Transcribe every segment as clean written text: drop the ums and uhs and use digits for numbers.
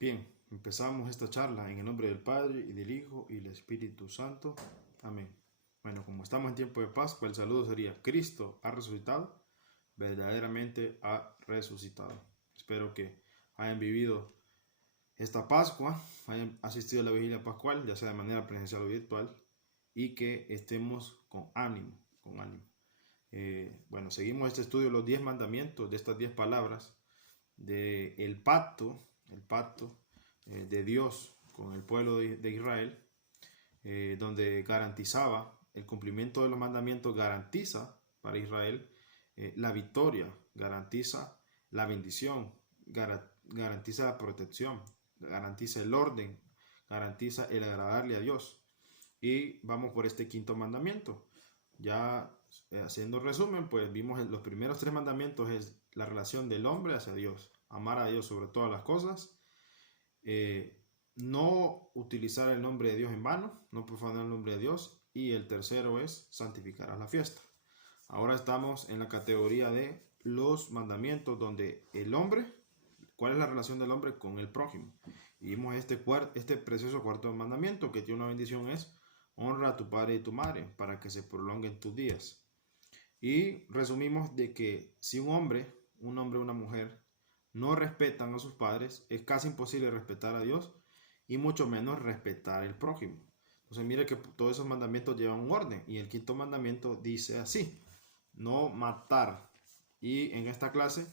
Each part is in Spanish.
Bien, empezamos esta charla en el nombre del Padre y del Hijo y del Espíritu Santo. Amén. Bueno, como estamos en tiempo de Pascua, el saludo sería: Cristo ha resucitado, verdaderamente ha resucitado. Espero que hayan vivido esta Pascua, hayan asistido a la vigilia pascual, ya sea de manera presencial o virtual, y que estemos con ánimo, con ánimo. Bueno, seguimos este estudio de los 10 mandamientos, de estas 10 palabras, del pacto, el pacto de Dios con el pueblo de Israel, donde garantizaba el cumplimiento de los mandamientos, garantiza para Israel la victoria, garantiza la bendición, garantiza la protección, garantiza el orden, garantiza el agradarle a Dios. Y vamos por este quinto mandamiento. Ya haciendo resumen, pues vimos los primeros 3 mandamientos es la relación del hombre hacia Dios, amar a Dios sobre todas las cosas, no utilizar el nombre de Dios en vano, no profanar el nombre de Dios, y el tercero es santificar a la fiesta. Ahora estamos en la categoría de los mandamientos, donde el hombre, ¿cuál es la relación del hombre con el prójimo? Y vimos este precioso cuarto mandamiento, que tiene una bendición, es: honra a tu padre y tu madre, para que se prolonguen tus días. Y resumimos de que si un hombre o una mujer no respetan a sus padres, es casi imposible respetar a Dios y mucho menos respetar al prójimo. Entonces mire que todos esos mandamientos llevan un orden, y el quinto mandamiento dice así: no matar. Y en esta clase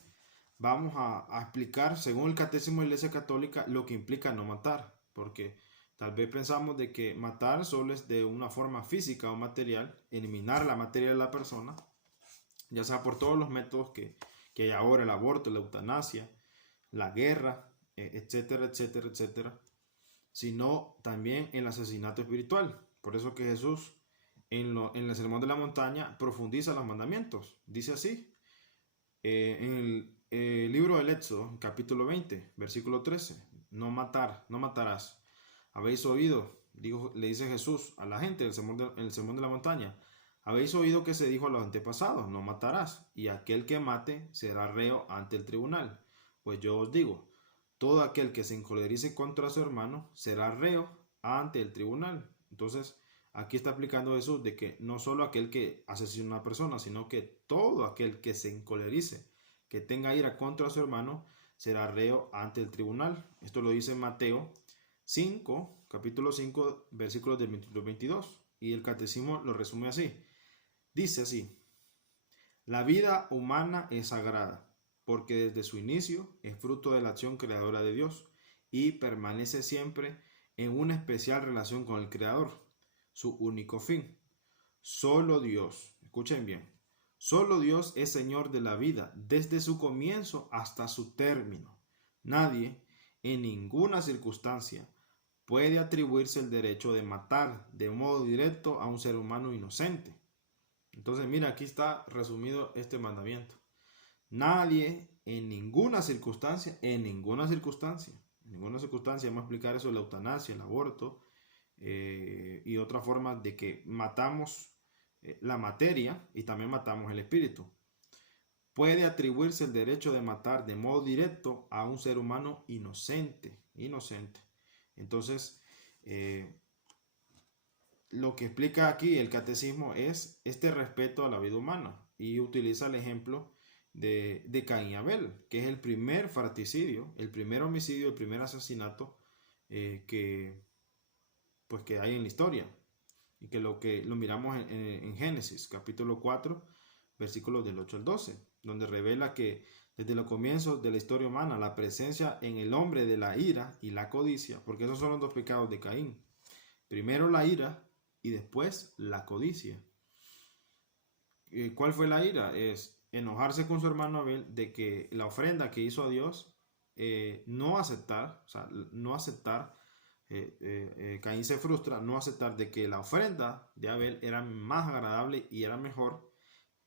vamos a explicar, según el Catecismo de la Iglesia Católica, lo que implica no matar, porque tal vez pensamos de que matar solo es de una forma física o material, eliminar la materia de la persona, ya sea por todos los métodos que hay ahora: el aborto, la eutanasia, la guerra, etcétera, etcétera, etcétera, sino también el asesinato espiritual. Por eso que Jesús en el Sermón de la Montaña profundiza los mandamientos. Dice así, en el libro del Éxodo, capítulo 20, versículo 13: no matarás. Habéis oído, le dice Jesús a la gente en el Sermón de la Montaña: habéis oído que se dijo a los antepasados: no matarás, y aquel que mate será reo ante el tribunal. Pues yo os digo, todo aquel que se encolerice contra su hermano será reo ante el tribunal. Entonces, aquí está aplicando Jesús de que no solo aquel que asesina a una persona, sino que todo aquel que se encolerice, que tenga ira contra su hermano, será reo ante el tribunal. Esto lo dice Mateo 5, capítulo 5, versículos del 21 al 22. Y el Catecismo lo resume así. Dice así: la vida humana es sagrada, porque desde su inicio es fruto de la acción creadora de Dios y permanece siempre en una especial relación con el Creador, su único fin. Solo Dios, escuchen bien, solo Dios es Señor de la vida desde su comienzo hasta su término. Nadie, en ninguna circunstancia, puede atribuirse el derecho de matar de modo directo a un ser humano inocente. Entonces, mira, aquí está resumido este mandamiento. Nadie, en ninguna circunstancia, vamos a explicar eso: la eutanasia, el aborto, y otras formas de que matamos la materia y también matamos el espíritu. Puede atribuirse el derecho de matar de modo directo a un ser humano inocente. Entonces, lo que explica aquí el Catecismo es este respeto a la vida humana, y utiliza el ejemplo de Caín y Abel, que es el primer fratricidio, el primer homicidio, el primer asesinato que hay en la historia, y que lo miramos en Génesis capítulo 4, versículos del 8 al 12, donde revela que desde los comienzos de la historia humana, la presencia en el hombre de la ira y la codicia, porque esos son los dos pecados de Caín: primero la ira y después la codicia. ¿Cuál fue la ira? Es enojarse con su hermano Abel de que la ofrenda que hizo a Dios, no aceptar, Caín se frustra, no aceptar de que la ofrenda de Abel era más agradable y era mejor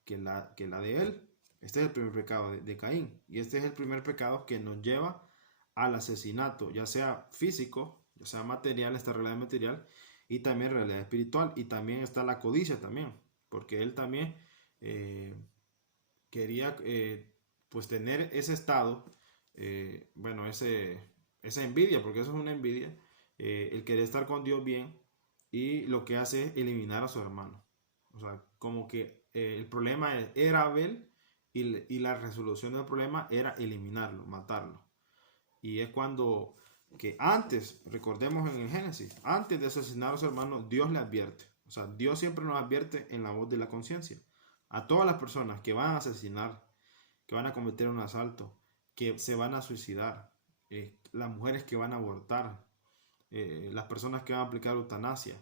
que la de él. Este es el primer pecado de Caín, y este es el primer pecado que nos lleva al asesinato, ya sea físico, ya sea material, esta realidad material, y también realidad espiritual. Y también está la codicia también, porque él también quería pues tener ese estado, esa envidia, porque eso es una envidia, el querer estar con Dios bien, y lo que hace es eliminar a su hermano. O sea, como que el problema era Abel y la resolución del problema era eliminarlo, matarlo. Y es cuando que antes, recordemos en el Génesis, antes de asesinar a su hermano, Dios le advierte. O sea, Dios siempre nos advierte en la voz de la conciencia. A todas las personas que van a asesinar, que van a cometer un asalto, que se van a suicidar, las mujeres que van a abortar, las personas que van a aplicar eutanasia.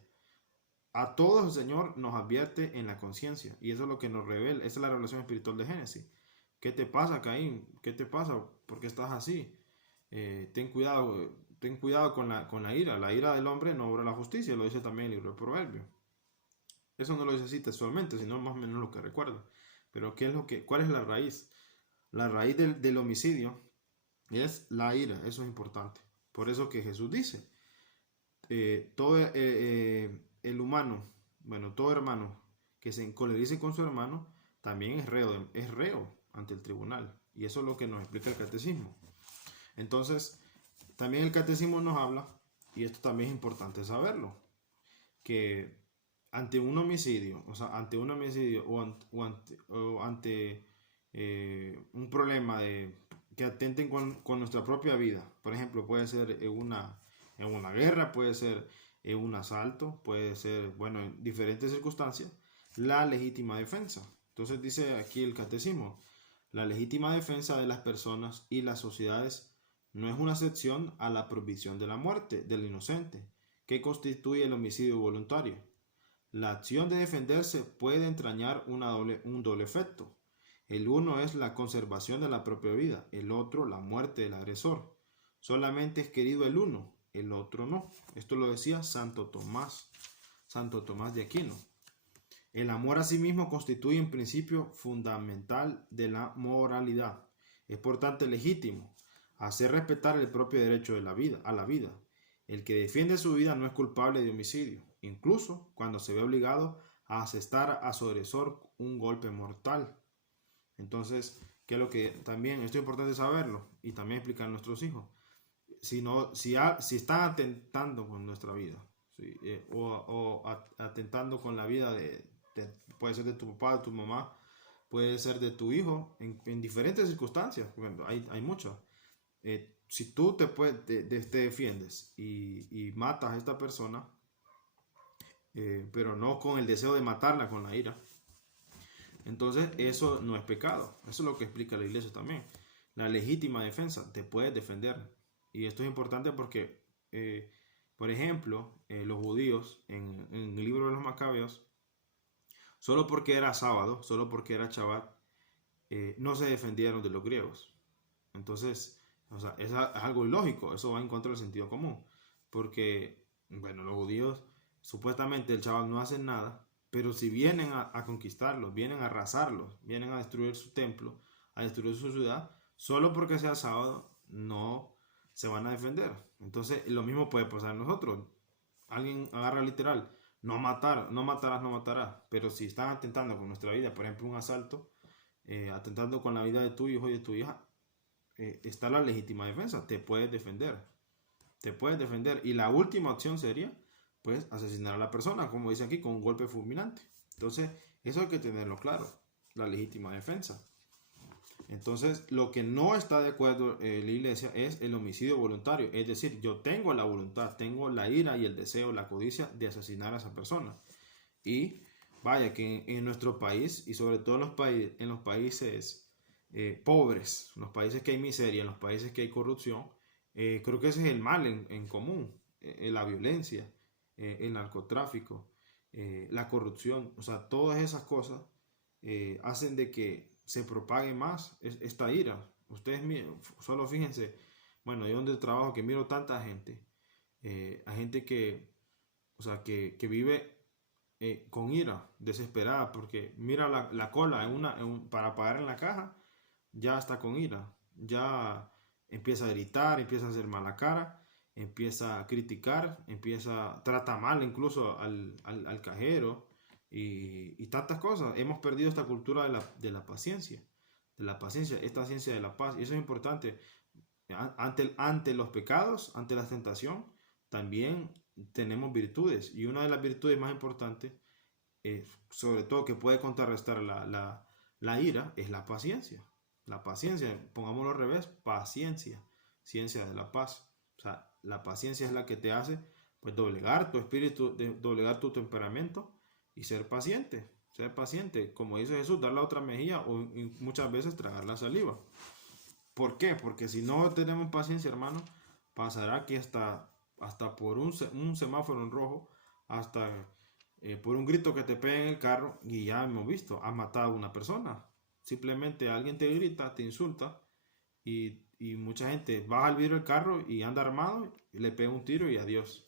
A todos el Señor nos advierte en la conciencia. Y eso es lo que nos revela. Esa es la revelación espiritual de Génesis. ¿Qué te pasa, Caín? ¿Qué te pasa? ¿Por qué estás así? Ten cuidado con la ira. La ira del hombre no obra la justicia. Lo dice también el libro de Proverbios. Eso no lo dice así textualmente, sino más o menos lo que recuerdo. Pero ¿cuál es la raíz? La raíz del homicidio es la ira. Eso es importante. Por eso que Jesús dice, todo el humano, bueno, todo hermano que se encolerice con su hermano, también es reo ante el tribunal. Y eso es lo que nos explica el catecismo. Entonces, también el catecismo nos habla, y esto también es importante saberlo, que ante un homicidio, o sea, ante un homicidio o ante un problema que atenten con nuestra propia vida, por ejemplo, puede ser en una guerra, puede ser en un asalto, puede ser, bueno, en diferentes circunstancias, la legítima defensa. Entonces dice aquí el catecismo, la legítima defensa de las personas y las sociedades no es una excepción a la prohibición de la muerte del inocente, que constituye el homicidio voluntario. La acción de defenderse puede entrañar un doble efecto. El uno es la conservación de la propia vida, el otro la muerte del agresor. Solamente es querido el uno, el otro no. Esto lo decía Santo Tomás de Aquino. El amor a sí mismo constituye un principio fundamental de la moralidad. Es por tanto legítimo hacer respetar el propio derecho de a la vida. El que defiende su vida no es culpable de homicidio, incluso cuando se ve obligado a asestar a su agresor un golpe mortal. Entonces, ¿qué es lo que también esto es importante saberlo y también explicar a nuestros hijos? Si están atentando con nuestra vida, ¿sí? Atentando con la vida puede ser de tu papá, de tu mamá, puede ser de tu hijo, en diferentes circunstancias, bueno, hay muchas. Si tú te defiendes y matas a esta persona, pero no con el deseo de matarla con la ira, entonces eso no es pecado. Eso es lo que explica la iglesia también. La legítima defensa, te puedes defender. Y esto es importante porque, por ejemplo, los judíos en el libro de los Macabeos, solo porque era sábado, solo porque era Shabbat, no se defendieron de los griegos. Entonces, o sea, es algo ilógico, eso va en contra del sentido común. Porque, bueno, los judíos supuestamente el Shabbat no hacen nada, pero si vienen a conquistarlos, vienen a arrasarlos, vienen a destruir su templo, a destruir su ciudad, solo porque sea sábado, no se van a defender. Entonces, lo mismo puede pasar a nosotros. Alguien agarra literal, no matarás, no matarás. Pero si están atentando con nuestra vida, por ejemplo, un asalto, atentando con la vida de tu hijo y de tu hija, está la legítima defensa. Te puedes defender. Te puedes defender. Y la última opción sería, pues, asesinar a la persona, como dice aquí, con un golpe fulminante. Entonces, eso hay que tenerlo claro. La legítima defensa. Entonces, lo que no está de acuerdo la iglesia es el homicidio voluntario. Es decir, yo tengo la voluntad, tengo la ira y el deseo, la codicia de asesinar a esa persona. Y vaya que en nuestro país, y sobre todo en los países pobres, en los países que hay miseria, en los países que hay corrupción, creo que ese es el mal en común. La violencia, el narcotráfico, la corrupción. O sea, todas esas cosas hacen de que se propague más esta ira. Ustedes solo fíjense, bueno, yo donde trabajo que miro tanta gente, a gente que, o sea, que vive con ira, desesperada, porque mira la cola para pagar en la caja, ya está con ira, ya empieza a gritar, empieza a hacer mala cara, empieza a criticar, trata mal incluso al cajero, y tantas cosas. Hemos perdido esta cultura de la paciencia, esta ciencia de la paz, y eso es importante. ante los pecados, ante la tentación, también tenemos virtudes. Y una de las virtudes más importantes, sobre todo que puede contrarrestar la ira, es la paciencia. La paciencia, pongámoslo al revés, paciencia, ciencia de la paz. O sea, la paciencia es la que te hace pues doblegar tu espíritu, doblegar tu temperamento y ser paciente. Ser paciente, como dice Jesús, dar la otra mejilla o muchas veces tragar la saliva. ¿Por qué? Porque si no tenemos paciencia, hermano, pasará que hasta por un semáforo en rojo, hasta por un grito que te pegue en el carro, y ya hemos visto, has matado a una persona. Simplemente alguien te grita, te insulta, y mucha gente baja el vidrio del carro y anda armado, y le pega un tiro y adiós.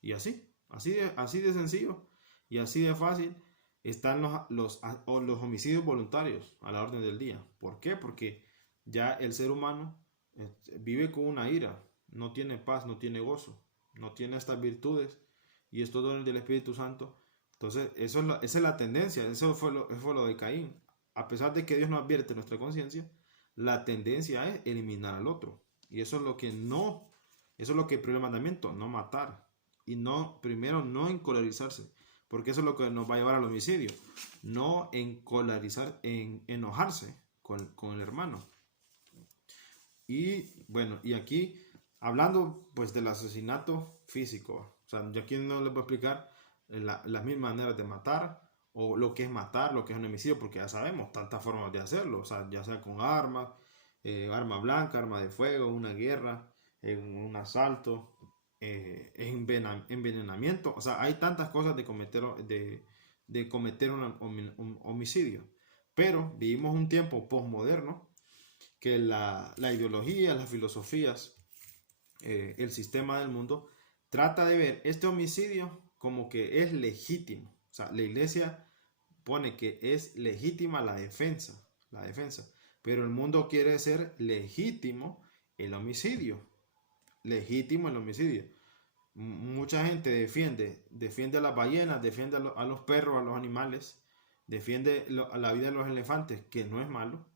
Y así de sencillo y así de fácil están los homicidios voluntarios a la orden del día. ¿Por qué? Porque ya el ser humano vive con una ira, no tiene paz, no tiene gozo, no tiene estas virtudes y estos dones del Espíritu Santo. Entonces, esa es la tendencia, eso fue lo de Caín. A pesar de que Dios no advierte nuestra conciencia, la tendencia es eliminar al otro. Y eso es lo que prohíbe el mandamiento, no matar. Y primero no encolerizarse, porque eso es lo que nos va a llevar al homicidio. No enojarse con el hermano. Y bueno, y aquí hablando pues del asesinato físico, o sea, yo aquí no les voy a explicar las mismas maneras de matar o lo que es matar, lo que es un homicidio, porque ya sabemos tantas formas de hacerlo, o sea, ya sea con armas, arma blanca, arma de fuego, una guerra, un asalto, envenenamiento, o sea, hay tantas cosas de cometer un homicidio, pero vivimos un tiempo posmoderno que la ideología, las filosofías, el sistema del mundo, trata de ver este homicidio como que es legítimo. O sea, la iglesia pone que es legítima la defensa, pero el mundo quiere ser legítimo el homicidio. Legítimo el homicidio. Mucha gente defiende a las ballenas, defiende a los perros, a los animales, defiende a la vida de los elefantes, que no es malo,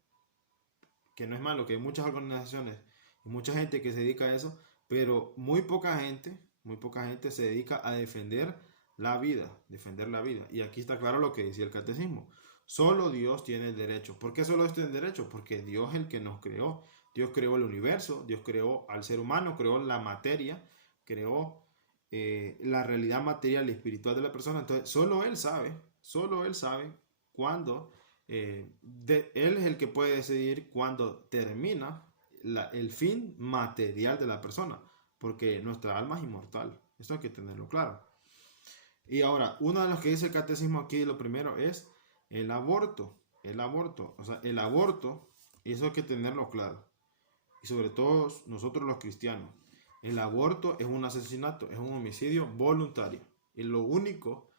que hay muchas organizaciones y mucha gente que se dedica a eso, pero muy poca gente se dedica a defender la vida. Y aquí está claro lo que decía el catecismo. Solo Dios tiene el derecho. ¿Por qué solo Dios tiene el derecho? Porque Dios es el que nos creó. Dios creó el universo, Dios creó al ser humano, creó la materia, creó la realidad material y espiritual de la persona. Entonces, solo Él sabe cuándo. Él es el que puede decidir cuándo termina el fin material de la persona, porque nuestra alma es inmortal. Esto hay que tenerlo claro. Y ahora, una de las que dice el catecismo aquí, lo primero es el aborto. O sea, el aborto, eso hay que tenerlo claro. Y sobre todo nosotros los cristianos, el aborto es un asesinato, es un homicidio voluntario. Y lo único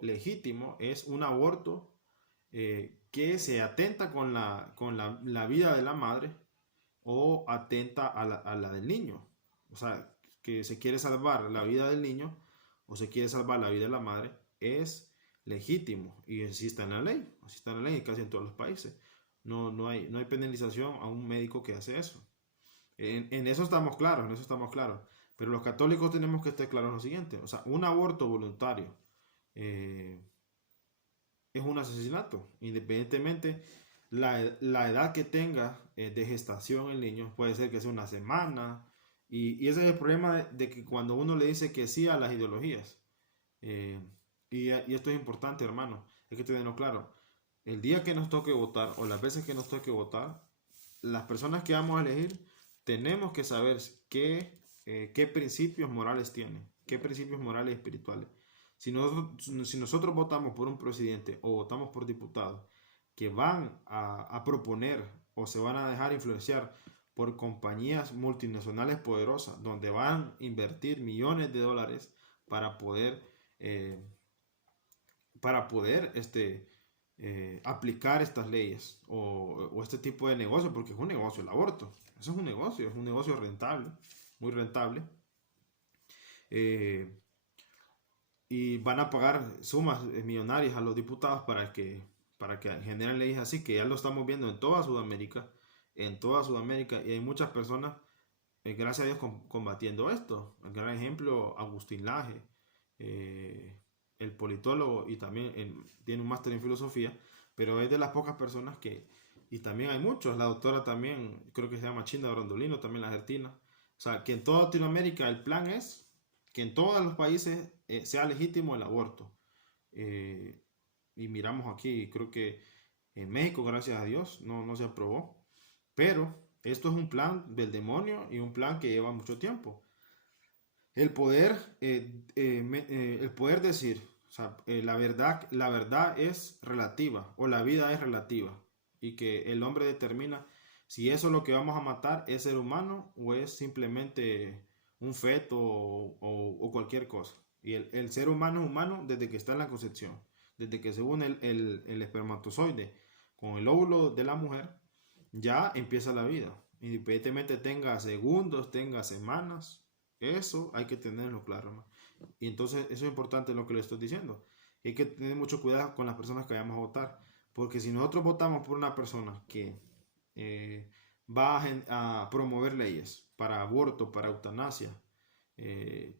legítimo es un aborto que se atenta con la vida de la madre o atenta a la del niño. O sea, que se quiere salvar la vida del niño o se quiere salvar la vida de la madre, es legítimo y así está en la ley. Así está en la ley casi en todos los países. No hay penalización a un médico que hace eso. En eso estamos claros. Pero los católicos tenemos que estar claros en lo siguiente. O sea, un aborto voluntario es un asesinato. Independientemente la edad que tenga de gestación el niño, puede ser que sea una semana. Y ese es el problema de que cuando uno le dice que sí a las ideologías. Y esto es importante, hermano. Hay que tenerlo claro. El día que nos toque votar o las veces que nos toque votar, las personas que vamos a elegir tenemos que saber qué principios morales tienen, qué principios morales y espirituales. Si nosotros votamos por un presidente o votamos por diputados que van a proponer o se van a dejar influenciar por compañías multinacionales poderosas, donde van a invertir millones de dólares para poder aplicar estas leyes o este tipo de negocio, porque es un negocio el aborto. Eso es un negocio rentable, muy rentable. Y van a pagar sumas millonarias a los diputados para que generen leyes así, que ya lo estamos viendo en toda Sudamérica, en toda Sudamérica y hay muchas personas, gracias a Dios, combatiendo esto. El gran ejemplo, Agustín Laje, el politólogo y también tiene un máster en filosofía, pero es de las pocas personas que, y también hay muchos, la doctora también, creo que se llama Chinda Brandolino, también la argentina, o sea, que en toda Latinoamérica el plan es que en todos los países sea legítimo el aborto. Eh, y miramos aquí, creo que en México, gracias a Dios, no se aprobó, pero esto es un plan del demonio y un plan que lleva mucho tiempo. El poder, el poder decir, o sea, la verdad es relativa o la vida es relativa y que el hombre determina si eso es lo que vamos a matar es ser humano o es simplemente un feto o cualquier cosa. Y el ser humano es humano desde que está en la concepción, desde que se une el espermatozoide con el óvulo de la mujer, ya empieza la vida. Independientemente tenga segundos, tenga semanas, eso hay que tenerlo claro, ¿no? Y entonces eso es importante lo que le estoy diciendo. Hay que tener mucho cuidado con las personas que vayamos a votar. Porque si nosotros votamos por una persona que va a promover leyes para aborto, para eutanasia,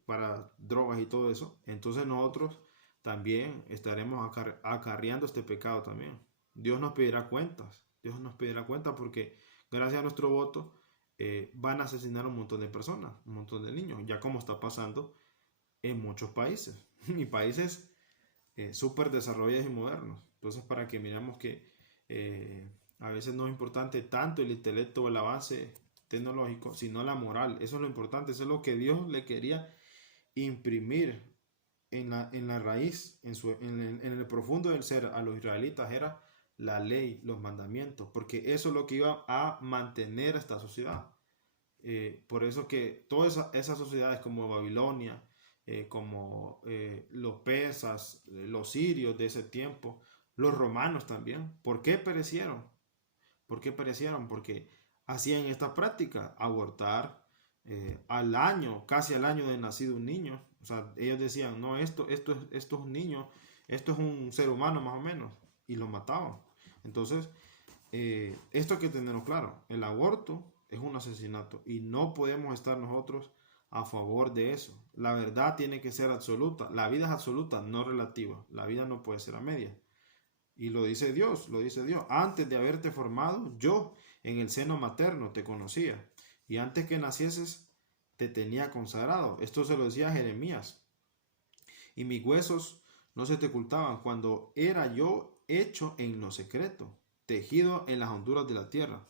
para drogas y todo eso, entonces nosotros también estaremos acarreando este pecado también. Dios nos pedirá cuentas. Dios nos pedirá cuentas porque gracias a nuestro voto van a asesinar a un montón de personas, un montón de niños, ya como está pasando en muchos países, y países súper desarrollados y modernos. Entonces, para que miramos que a veces no es importante tanto el intelecto o el avance tecnológico, sino la moral. Eso es lo importante, eso es lo que Dios le quería imprimir en la raíz, en el profundo del ser a los israelitas, era la ley, los mandamientos, porque eso es lo que iba a mantener esta sociedad. Por eso que todas esas sociedades como Babilonia, como los persas, los sirios de ese tiempo, los romanos también, ¿por qué perecieron? ¿Por qué perecieron? Porque hacían esta práctica, abortar al año, casi al año de nacido un niño. O sea, ellos decían, no, esto es un niño, esto es un ser humano más o menos, y lo mataban. Entonces, esto hay que tenerlo claro, el aborto es un asesinato y no podemos estar nosotros a favor de eso. La verdad tiene que ser absoluta, la vida es absoluta, no relativa, la vida no puede ser a media. Y lo dice Dios, antes de haberte formado, yo en el seno materno te conocía y antes que nacieses te tenía consagrado. Esto se lo decía a Jeremías. Y mis huesos no se te ocultaban cuando era yo hecho en lo secreto, tejido en las honduras de la tierra.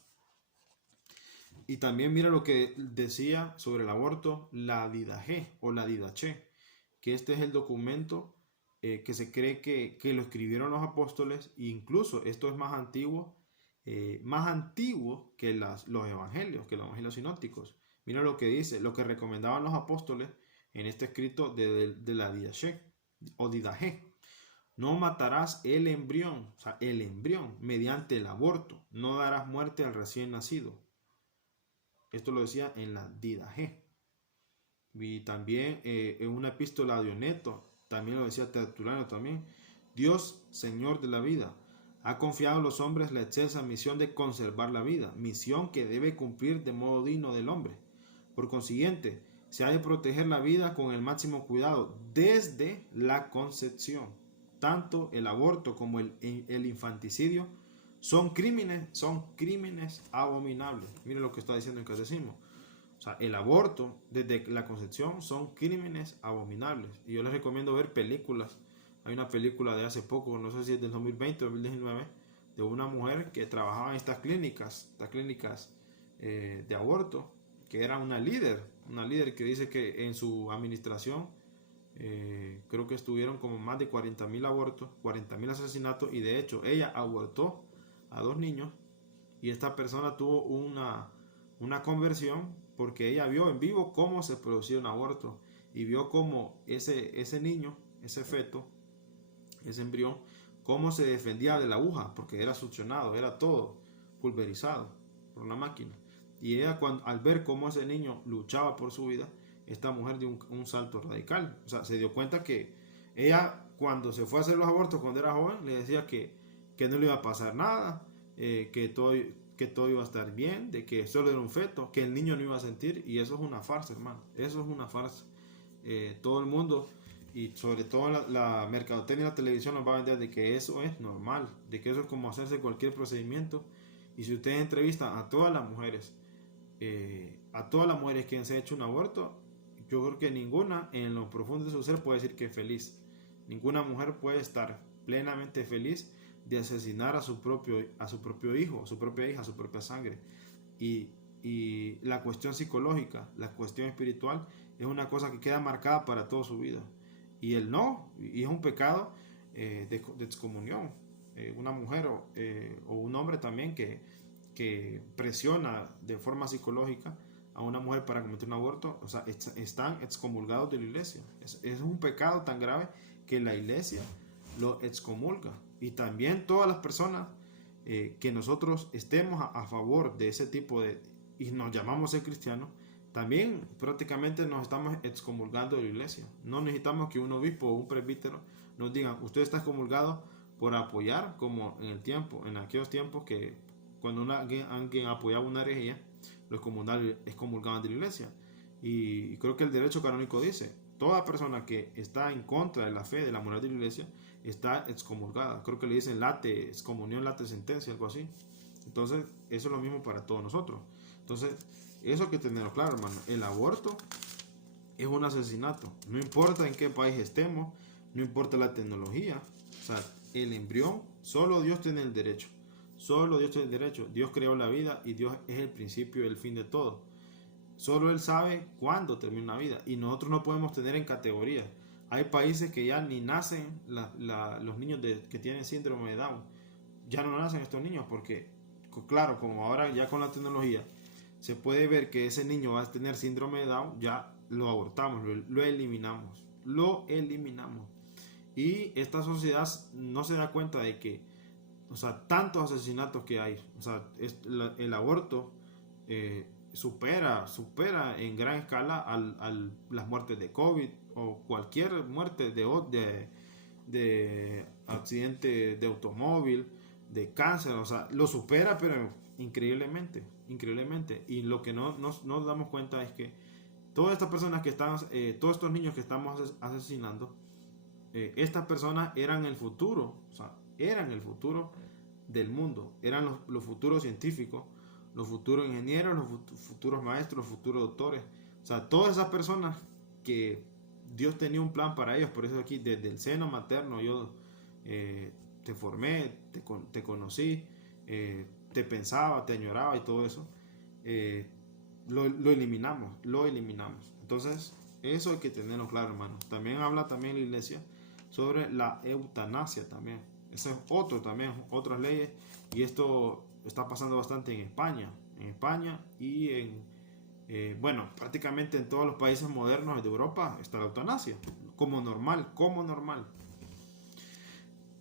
Y también mira lo que decía sobre el aborto, la Didache o la Didache, que este es el documento que se cree que lo escribieron los apóstoles, e incluso esto es más antiguo que los evangelios, que los evangelios sinópticos. Mira lo que dice, lo que recomendaban los apóstoles en este escrito de la Didache o Didache. No matarás el embrión, o sea, el embrión, mediante el aborto. No darás muerte al recién nacido. Esto lo decía en la Didache. Y también en una epístola de Oneto, también lo decía Tertuliano también. Dios, Señor de la vida, ha confiado a los hombres la excelsa misión de conservar la vida, misión que debe cumplir de modo digno del hombre. Por consiguiente, se ha de proteger la vida con el máximo cuidado desde la concepción. Tanto el aborto como el infanticidio son crímenes abominables. Miren lo que está diciendo el catecismo. O sea, el aborto desde la concepción son crímenes abominables. Y yo les recomiendo ver películas. Hay una película de hace poco, no sé si es del 2020 o 2019, de una mujer que trabajaba en estas clínicas de aborto, que era una líder que dice que en su administración creo que estuvieron como más de 40.000 abortos, 40.000 asesinatos, y de hecho ella abortó a 2 niños y esta persona tuvo una conversión porque ella vio en vivo cómo se producía un aborto y vio cómo ese niño, ese feto, ese embrión, cómo se defendía de la aguja porque era succionado, era todo pulverizado por una máquina. Y ella al ver cómo ese niño luchaba por su vida, esta mujer dio un salto radical. O sea, se dio cuenta que ella, cuando se fue a hacer los abortos cuando era joven, le decía que no le iba a pasar nada, que que todo iba a estar bien, de que solo era un feto, que el niño no iba a sentir, y eso es una farsa, hermano, eso es una farsa. Todo el mundo, y sobre todo la mercadotecnia y la televisión, nos va a vender de que eso es normal, de que eso es como hacerse cualquier procedimiento. Y si ustedes entrevistan a todas las mujeres, que se han hecho un aborto, yo creo que ninguna en lo profundo de su ser puede decir que es feliz. Ninguna mujer puede estar plenamente feliz de asesinar a su propio hijo, a su propia hija, a su propia sangre. Y la cuestión psicológica, la cuestión espiritual, es una cosa que queda marcada para toda su vida. Y el no, y es un pecado de excomunión. Una mujer o un hombre también que presiona de forma psicológica a una mujer para cometer un aborto, o sea, están excomulgados de la iglesia. Es un pecado tan grave que la iglesia lo excomulga. Y también todas las personas que nosotros estemos a favor de ese tipo de, y nos llamamos ser cristianos, también prácticamente nos estamos excomulgando de la iglesia. No necesitamos que un obispo o un presbítero nos digan, usted está excomulgado por apoyar, como en aquellos tiempos que cuando alguien apoyaba una herejía, los excomulgaban de la iglesia. Y creo que el derecho canónico dice, toda persona que está en contra de la fe, de la moral de la iglesia, está excomulgada. Creo que le dicen late excomunión, late sentencia, algo así. Entonces, eso es lo mismo para todos nosotros. Entonces, eso hay que tenerlo claro, hermano. El aborto es un asesinato. No importa en qué país estemos, no importa la tecnología. O sea, el embrión, solo Dios tiene el derecho. Solo Dios tiene el derecho. Dios creó la vida y Dios es el principio y el fin de todo. Solo Él sabe cuándo termina una vida. Y nosotros no podemos tener en categorías. Hay países que ya ni nacen los niños que tienen síndrome de Down. Ya no nacen estos niños porque, claro, como ahora ya con la tecnología se puede ver que ese niño va a tener síndrome de Down, ya lo abortamos, lo eliminamos. Lo eliminamos. Y esta sociedad no se da cuenta de que, o sea, tantos asesinatos que hay, o sea, el aborto supera en gran escala las muertes de COVID o cualquier muerte de accidente de automóvil, de cáncer, o sea, lo supera, pero increíblemente. Y lo que no nos damos cuenta es que todas estas personas que están, todos estos niños que estamos asesinando, estas personas eran el futuro, o sea, eran el futuro del mundo, eran los futuros científicos, los futuros ingenieros, los futuros maestros, los futuros doctores, o sea, todas esas personas que Dios tenía un plan para ellos. Por eso aquí desde el seno materno yo te formé, te conocí, te pensaba, te añoraba y todo eso. Lo eliminamos. Entonces, eso hay que tenerlo claro, hermano. También habla la iglesia sobre la eutanasia también. Eso es otras leyes, y esto está pasando bastante en España y bueno, prácticamente en todos los países modernos de Europa está la eutanasia como normal.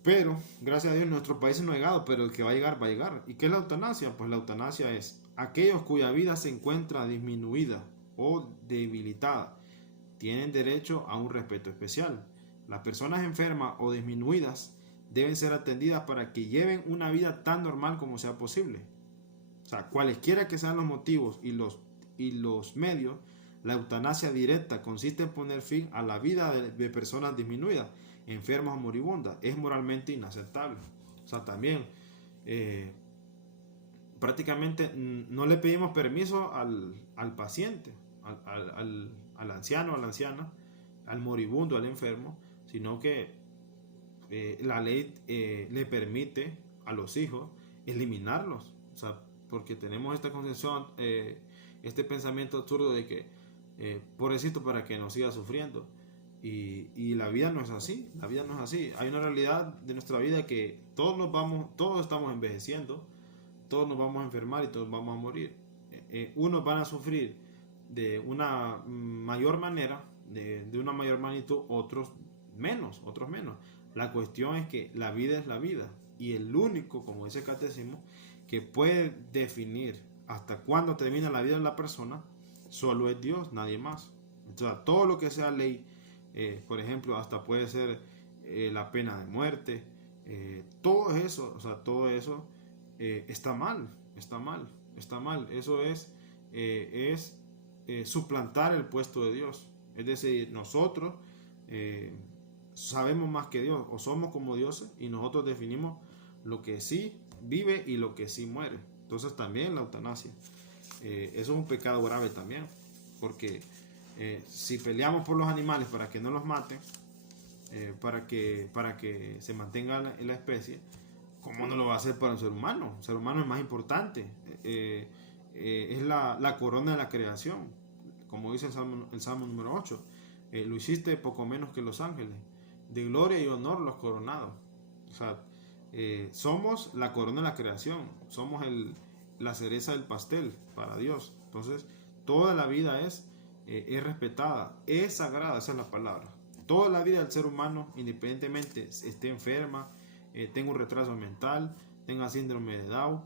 Pero, gracias a Dios, nuestro país no ha llegado, pero el que va a llegar, va a llegar. ¿Y qué es la eutanasia? Pues la eutanasia es aquellos cuya vida se encuentra disminuida o debilitada. Tienen derecho a un respeto especial. Las personas enfermas o disminuidas deben ser atendidas para que lleven una vida tan normal como sea posible. O sea, cualesquiera que sean los motivos y los medios, la eutanasia directa consiste en poner fin a la vida de personas disminuidas, enfermas o moribundas. Es moralmente inaceptable. O sea, también prácticamente no le pedimos permiso al paciente, al anciano, a la anciana, al moribundo, al enfermo, sino que la ley le permite a los hijos eliminarlos. O sea, porque tenemos esta concepción, este pensamiento absurdo de que pobrecito para que no siga sufriendo. Y la vida no es así. Hay una realidad de nuestra vida que todos estamos envejeciendo, todos nos vamos a enfermar y todos vamos a morir. Unos van a sufrir de una mayor manera, de una mayor magnitud, otros menos. La cuestión es que la vida es la vida, y el único, como dice el catecismo, que puede definir hasta cuándo termina la vida de la persona, solo es Dios, nadie más. O sea, todo lo que sea ley, por ejemplo, hasta puede ser la pena de muerte, todo eso está mal. está mal, está mal. Eso es suplantar el puesto de Dios. Es decir, nosotros sabemos más que Dios, o somos como dioses, y nosotros definimos lo que sí vive y lo que sí muere. Entonces también la eutanasia. Eso es un pecado grave también, porque si peleamos por los animales para que no los maten, para que se mantenga la especie, ¿cómo no lo va a hacer para un ser humano? El ser humano es más importante, es la corona de la creación, como dice el Salmo número 8. Lo hiciste poco menos que los ángeles, de gloria y honor los coronados. O sea, somos la corona de la creación, somos la cereza del pastel para Dios. Entonces, toda la vida es respetada, es sagrada, esa es la palabra. Toda la vida del ser humano, independientemente esté enferma, tenga un retraso mental, tenga síndrome de Down,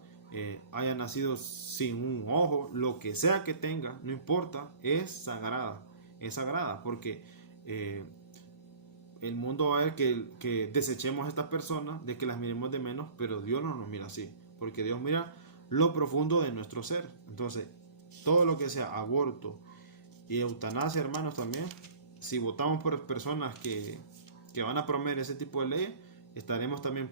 haya nacido sin un ojo, lo que sea que tenga, no importa, es sagrada, porque el mundo va a ver que desechemos a estas personas, de que las miremos de menos, pero Dios no nos mira así, porque Dios mira lo profundo de nuestro ser. Entonces, todo lo que sea aborto y eutanasia, hermanos, también, si votamos por personas que van a promover ese tipo de leyes, estaremos también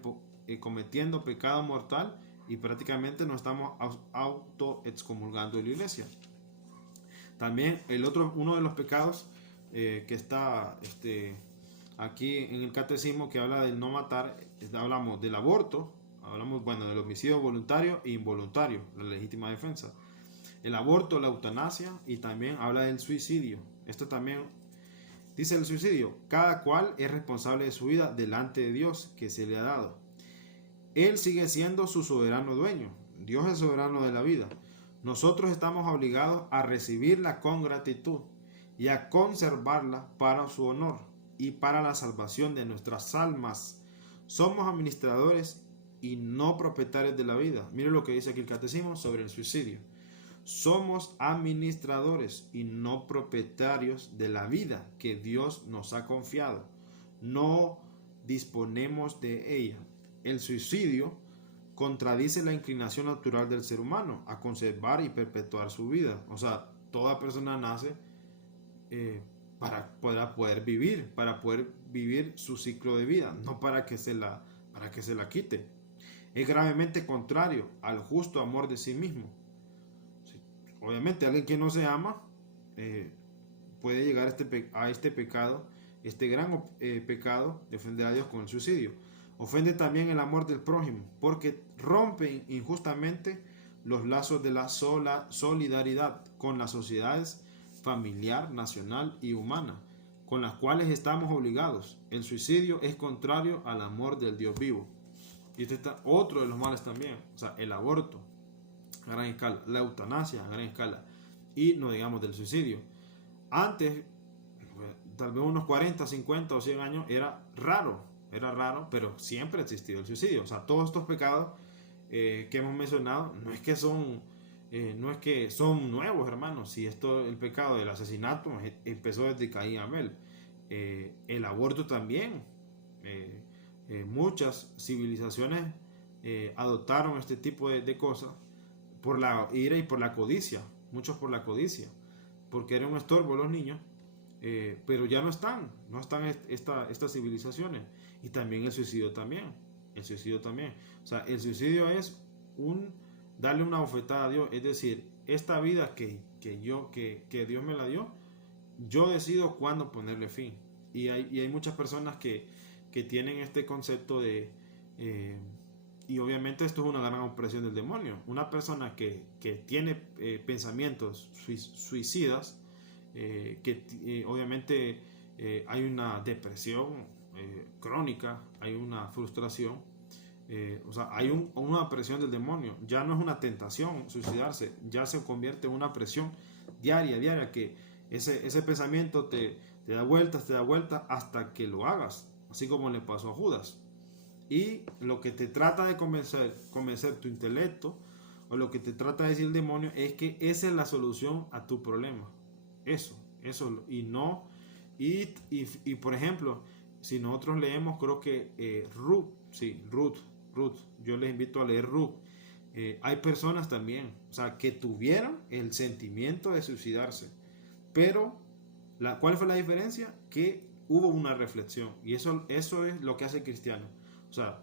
cometiendo pecado mortal y prácticamente nos estamos auto excomulgando de la iglesia. También uno de los pecados que está aquí en el catecismo, que habla del no matar, hablamos del aborto, hablamos del homicidio voluntario e involuntario, la legítima defensa, el aborto, la eutanasia, y también habla del suicidio. Esto también dice: el suicidio, cada cual es responsable de su vida delante de Dios que se le ha dado. Él sigue siendo su soberano dueño. Dios es soberano de la vida. Nosotros estamos obligados a recibirla con gratitud y a conservarla para su honor y para la salvación de nuestras almas. Somos administradores y no propietarios de la vida. Mire lo que dice aquí el catecismo sobre el suicidio. Somos administradores y no propietarios de la vida que Dios nos ha confiado. No disponemos de ella. El suicidio contradice la inclinación natural del ser humano a conservar y perpetuar su vida. O sea, toda persona nace para poder vivir su ciclo de vida, no para que se la quite. Es gravemente contrario al justo amor de sí mismo. Obviamente, alguien que no se ama puede llegar a este pecado, este gran pecado de ofender a Dios con el suicidio. Ofende también el amor del prójimo, porque rompe injustamente los lazos de la solidaridad con las sociedades familiar, nacional y humana, con las cuales estamos obligados. El suicidio es contrario al amor del Dios vivo. Y este está otro de los males también, o sea, el aborto a gran escala, la eutanasia a gran escala, y no digamos del suicidio. Antes, tal vez unos 40, 50 o 100 años, era raro, pero siempre ha existido el suicidio. O sea, todos estos pecados que hemos mencionado no es que son nuevos, hermanos. Si el pecado del asesinato empezó desde Caín y Abel, el aborto también, muchas civilizaciones adoptaron este tipo de cosas por la ira y por la codicia, muchos por la codicia, porque era un estorbo los niños, pero ya no están estas civilizaciones. Y también el suicidio también, o sea, el suicidio es darle una bofetada a Dios, es decir, esta vida que Dios me la dio, yo decido cuándo ponerle fin. Y hay muchas personas que tienen este concepto de y obviamente esto es una gran opresión del demonio. Una persona que tiene pensamientos suicidas, obviamente hay una depresión crónica, hay una frustración, o sea, hay una presión del demonio. Ya no es una tentación suicidarse, ya se convierte en una presión diaria, que ese pensamiento te da vueltas hasta que lo hagas, así como le pasó a Judas. Y lo que te trata de convencer tu intelecto, o lo que te trata de decir el demonio, es que esa es la solución a tu problema. Eso, y no, y por ejemplo, si nosotros leemos, creo que Ruth, yo les invito a leer Ruth, hay personas también, o sea, que tuvieron el sentimiento de suicidarse, pero ¿cuál fue la diferencia? Que hubo una reflexión, y eso es lo que hace el cristiano. O sea,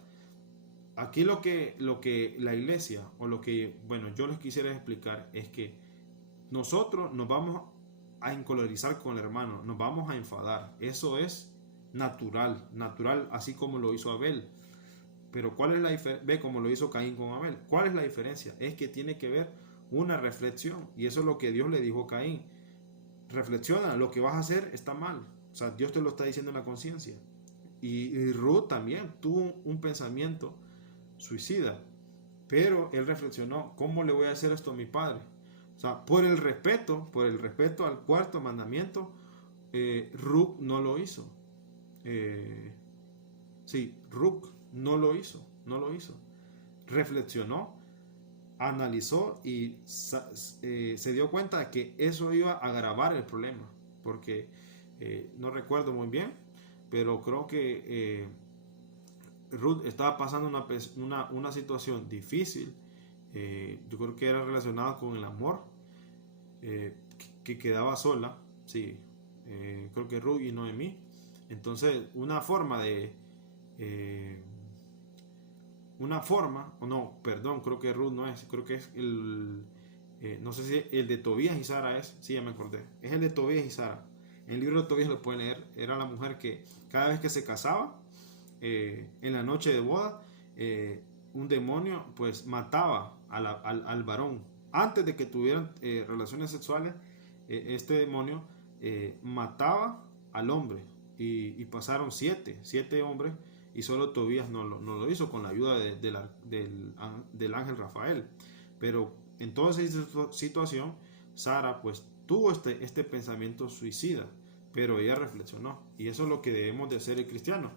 aquí lo que la iglesia, o lo que, bueno, yo les quisiera explicar es que nosotros nos vamos a encolorizar con el hermano, nos vamos a enfadar, eso es natural, así como lo hizo Abel. Pero ¿cuál es la diferencia? Ve como lo hizo Caín con Abel. ¿Cuál es la diferencia? Es que tiene que ver una reflexión, y eso es lo que Dios le dijo a Caín. Reflexiona, lo que vas a hacer está mal. O sea, Dios te lo está diciendo en la conciencia. Y Ruth también tuvo un pensamiento suicida, pero él reflexionó: ¿cómo le voy a hacer esto a mi padre? O sea, por el respeto al cuarto mandamiento, Ruth no lo hizo. Sí, Ruth no lo hizo. Reflexionó, analizó y se dio cuenta de que eso iba a agravar el problema, porque no recuerdo muy bien, pero creo que Ruth estaba pasando una situación difícil. Yo creo que era relacionada con el amor, que quedaba sola. Sí, creo que Ruth y Noemí. Entonces, creo que Ruth no es, creo que es no sé si el de Tobías y Sara es, sí, ya me acordé, es el de Tobías y Sara. En el libro de Tobías lo pueden leer. Era la mujer que cada vez que se casaba, en la noche de boda, un demonio pues mataba al varón. Antes de que tuvieran relaciones sexuales, este demonio mataba al hombre, y pasaron siete hombres, y solo Tobías no lo hizo con la ayuda del ángel Rafael. Pero en toda esa situación, Sara pues tuvo este pensamiento suicida, pero ella reflexionó, y eso es lo que debemos de hacer el cristiano.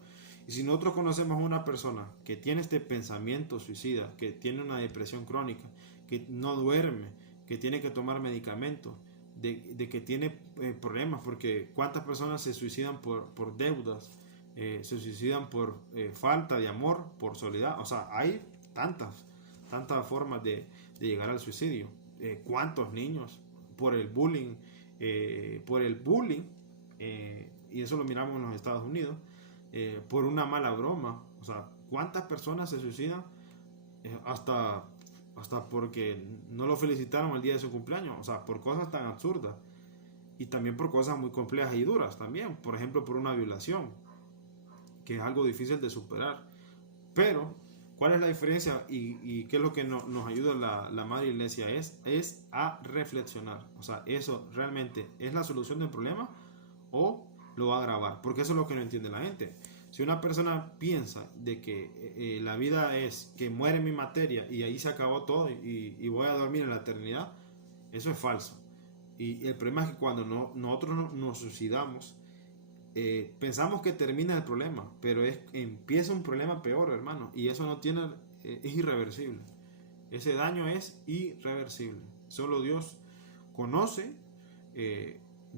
Y si nosotros conocemos a una persona que tiene este pensamiento suicida, que tiene una depresión crónica, que no duerme, que tiene que tomar medicamentos, de que tiene problemas, porque cuántas personas se suicidan por deudas, se suicidan por falta de amor, por soledad. O sea, hay tantas formas de llegar al suicidio. ¿Cuántos niños por el bullying, y eso lo miramos en los Estados Unidos, por una mala broma? O sea, ¿cuántas personas se suicidan hasta porque no lo felicitaron el día de su cumpleaños? O sea, por cosas tan absurdas, y también por cosas muy complejas y duras también. Por ejemplo, por una violación, que es algo difícil de superar. Pero ¿cuál es la diferencia y qué es lo que nos ayuda la Madre Iglesia? Es a reflexionar. O sea, ¿eso realmente es la solución del problema o lo va a agravar? Porque eso es lo que no entiende la gente. Si una persona piensa de que la vida es que muere mi materia y ahí se acabó todo y voy a dormir en la eternidad, eso es falso. Y el problema es que cuando nosotros nos suicidamos, pensamos que termina el problema, pero empieza un problema peor, hermano, y eso no tiene, es irreversible. Ese daño es irreversible. Solo Dios conoce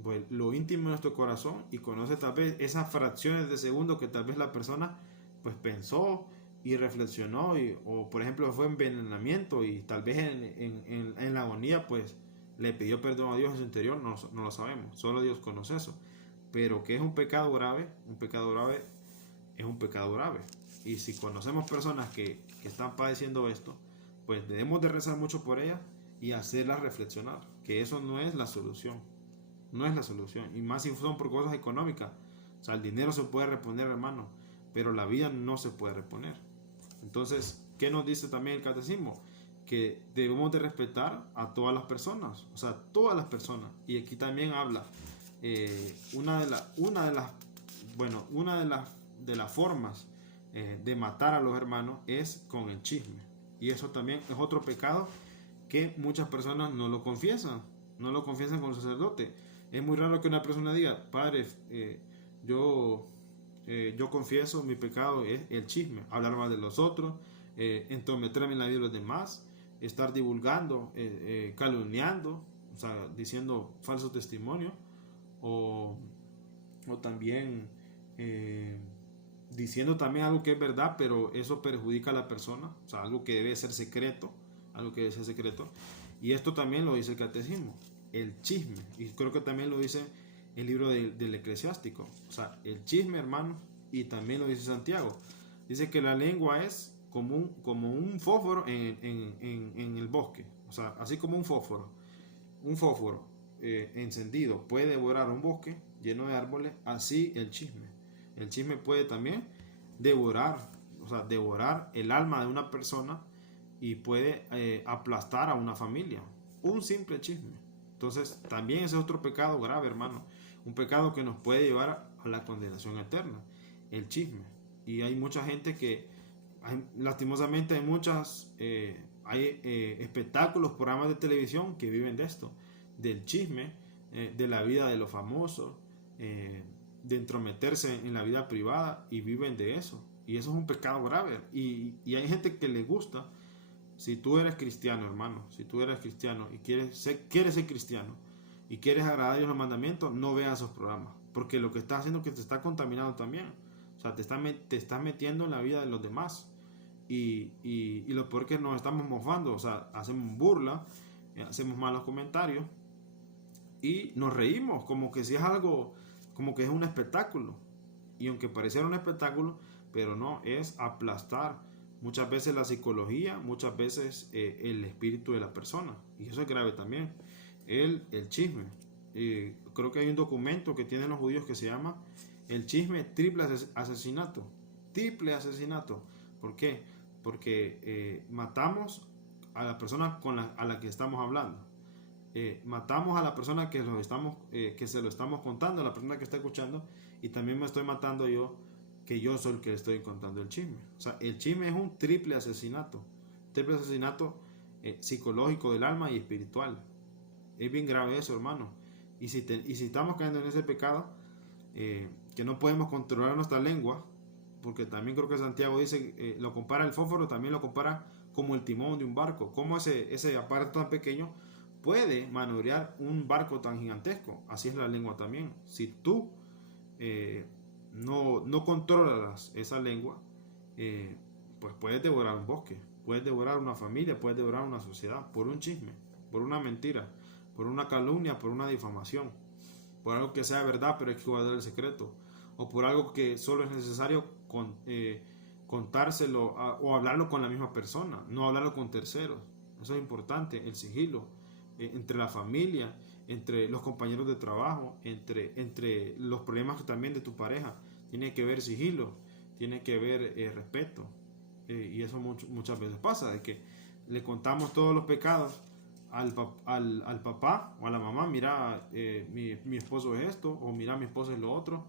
pues, lo íntimo de nuestro corazón, y conoce tal vez esas fracciones de segundo que tal vez la persona pues pensó y reflexionó, o por ejemplo fue envenenamiento, y tal vez en la agonía pues le pidió perdón a Dios en su interior. No lo sabemos, solo Dios conoce eso. Pero que es un pecado grave es un pecado grave. Y si conocemos personas que están padeciendo esto, pues debemos de rezar mucho por ellas y hacerlas reflexionar, que eso no es la solución. No es la solución. Y más si son por cosas económicas. O sea, el dinero se puede reponer, hermano, pero la vida no se puede reponer. Entonces, ¿qué nos dice también el catecismo? Que debemos de respetar a todas las personas. O sea, todas las personas. Y aquí también habla una de las formas de matar a los hermanos es con el chisme. Y eso también es otro pecado que muchas personas no lo confiesan con el sacerdote. Es muy raro que una persona diga: padre, yo confieso, mi pecado es el chisme, hablar mal de los otros, entrometerme en la vida de los demás, estar divulgando, calumniando, o sea, diciendo falso testimonio, o también diciendo también algo que es verdad, pero eso perjudica a la persona. O sea, algo que debe ser secreto, algo que sea secreto. Y esto también lo dice el catecismo, el chisme. Y creo que también lo dice el libro del Eclesiástico. O sea, el chisme, hermano, y también lo dice Santiago. Dice que la lengua es como un fósforo en el bosque. O sea, así como un fósforo. Un fósforo encendido puede devorar un bosque lleno de árboles, así el chisme. El chisme puede también devorar, o sea, devorar el alma de una persona y puede aplastar a una familia. Un simple chisme. Entonces, también ese es otro pecado grave, hermano. Un pecado que nos puede llevar a la condenación eterna. El chisme. Y hay mucha gente que, lastimosamente, hay espectáculos, programas de televisión que viven de esto, del chisme, de la vida de los famosos, de entrometerse en la vida privada, y viven de eso. Y eso es un pecado grave. Y hay gente que le gusta. Si tú eres cristiano, hermano, si tú eres cristiano y quieres ser cristiano y quieres agradar a Dios los mandamientos, no veas esos programas, porque lo que estás haciendo es que te está contaminando también. O sea, te estás metiendo en la vida de los demás. Y lo peor es que nos estamos mofando, o sea, hacemos burla, hacemos malos comentarios y nos reímos como que si es algo, como que es un espectáculo. Y aunque pareciera un espectáculo, pero no, es aplastar muchas veces la psicología, muchas veces el espíritu de la persona. Y eso es grave también. El chisme. Creo que hay un documento que tienen los judíos que se llama el chisme triple asesinato. Triple asesinato. ¿Por qué? Porque matamos a la persona a la que estamos hablando. Matamos a la persona que se lo estamos contando, a la persona que está escuchando, y también me estoy matando yo, que yo soy el que le estoy contando el chisme. O sea, el chisme es un triple asesinato psicológico del alma y espiritual. Es bien grave eso, hermano. Y si estamos cayendo en ese pecado, que no podemos controlar nuestra lengua, porque también creo que Santiago dice, lo compara el fósforo, también lo compara como el timón de un barco. Cómo ese aparato tan pequeño puede maniobrar un barco tan gigantesco. Así es la lengua también. Si tú no controlas esa lengua, pues puedes devorar un bosque, puedes devorar una familia, puedes devorar una sociedad por un chisme, por una mentira, por una calumnia, por una difamación, por algo que sea verdad pero hay que guardar el secreto, o por algo que solo es necesario contárselo o hablarlo con la misma persona, no hablarlo con terceros. Eso es importante, el sigilo, entre la familia, entre los compañeros de trabajo, entre los problemas también de tu pareja. Tiene que haber sigilo, tiene que haber respeto. Y eso muchas veces pasa, de que le contamos todos los pecados al papá o a la mamá. Mira, mi esposo es esto, o mira, mi esposo es lo otro.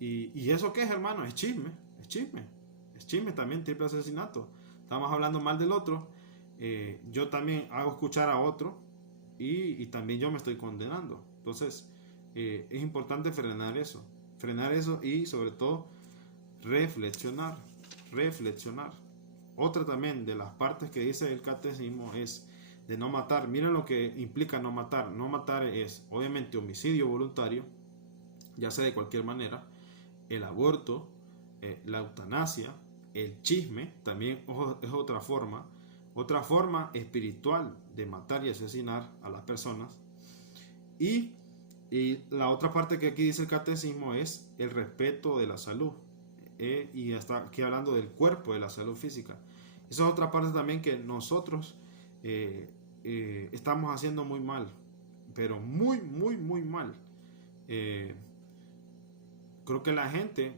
¿Y eso qué es, hermano? Es chisme, es chisme. Es chisme también, triple asesinato. Estamos hablando mal del otro. Yo también hago escuchar a otro y también yo me estoy condenando. Entonces, es importante frenar eso y sobre todo reflexionar. Otra también de las partes que dice el catecismo es de no matar. Miren lo que implica no matar. No matar es obviamente homicidio voluntario, ya sea de cualquier manera, el aborto, la eutanasia, el chisme, también es otra forma espiritual de matar y asesinar a las personas. Y la otra parte que aquí dice el catecismo es el respeto de la salud. Y está aquí hablando del cuerpo, de la salud física. Esa es otra parte también que nosotros estamos haciendo muy mal, pero muy mal. Creo que la gente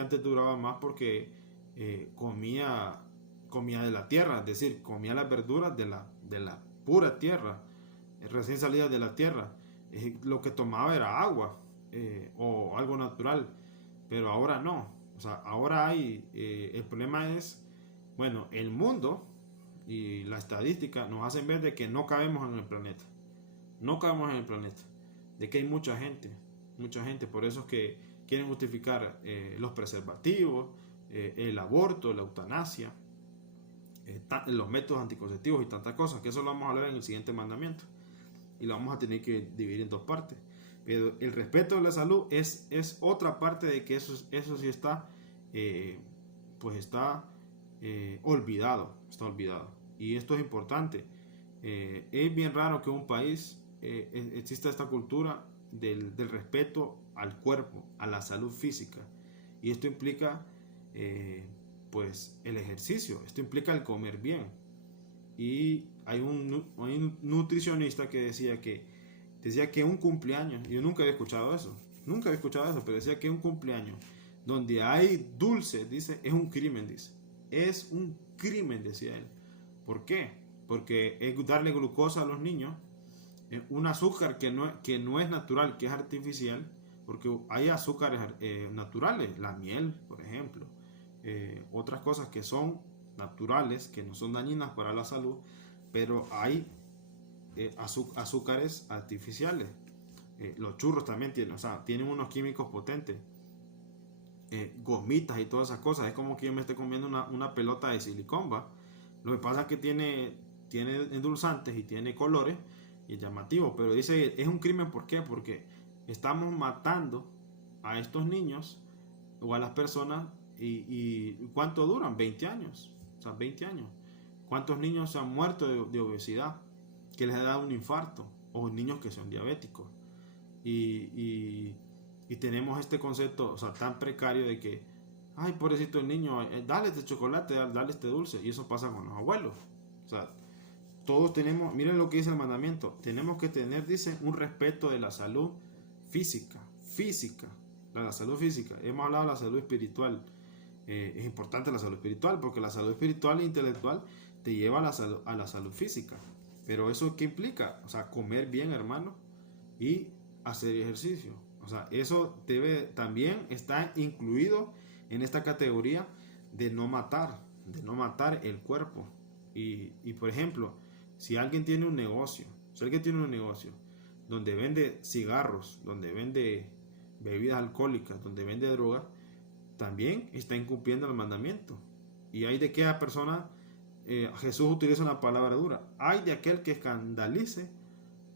antes duraba más porque comía de la tierra, es decir, comía las verduras de la pura tierra, recién salidas de la tierra. Lo que tomaba era agua o algo natural, pero ahora no. O sea, ahora el problema es, bueno, el mundo y la estadística nos hacen ver de que no cabemos en el planeta. No cabemos en el planeta. De que hay mucha gente. Por eso es que quieren justificar los preservativos, el aborto, la eutanasia, los métodos anticonceptivos y tantas cosas, que eso lo vamos a hablar en el siguiente mandamiento. Y lo vamos a tener que dividir en dos partes. Pero el respeto de la salud es otra parte de que eso sí está olvidado. y esto es importante. Es bien raro que en un país exista esta cultura del respeto al cuerpo, a la salud física. Y esto implica pues el ejercicio, esto implica el comer bien. Y hay un nutricionista que decía que un cumpleaños, yo nunca había escuchado eso, pero decía que un cumpleaños donde hay dulce, dice, es un crimen, dice. Es un crimen, decía él. ¿Por qué? Porque es darle glucosa a los niños, un azúcar que no es natural, que es artificial, porque hay azúcares naturales, la miel, por ejemplo, otras cosas que son naturales, que no son dañinas para la salud, pero hay azúcares artificiales. Los churros también tienen, o sea, tienen unos químicos potentes. Gomitas y todas esas cosas. Es como que yo me esté comiendo una pelota de silicón, ¿va? Lo que pasa es que tiene endulzantes y tiene colores y es llamativo, pero dice es un crimen. ¿Por qué? Porque estamos matando a estos niños o a las personas y ¿cuánto duran? 20 años. O sea, 20 años. ¿Cuántos niños se han muerto de obesidad? Que les ha dado un infarto. O niños que son diabéticos. Y tenemos este concepto, o sea, tan precario de que, ay, pobrecito el niño, dale este chocolate, dale este dulce. Y eso pasa con los abuelos. O sea, todos tenemos, miren lo que dice el mandamiento, tenemos que tener, dice, un respeto de la salud física, la salud física. Hemos hablado de la salud espiritual. Es importante la salud espiritual porque la salud espiritual e intelectual te lleva a la salud física. Pero eso ¿qué implica? O sea, comer bien, hermano, y hacer ejercicio. O sea, eso también está incluido en esta categoría de no matar el cuerpo. Y por ejemplo, si alguien tiene un negocio, donde vende cigarros, donde vende bebidas alcohólicas, donde vende drogas, también está incumpliendo el mandamiento. Y hay de aquella persona, Jesús utiliza una palabra dura, hay de aquel que escandalice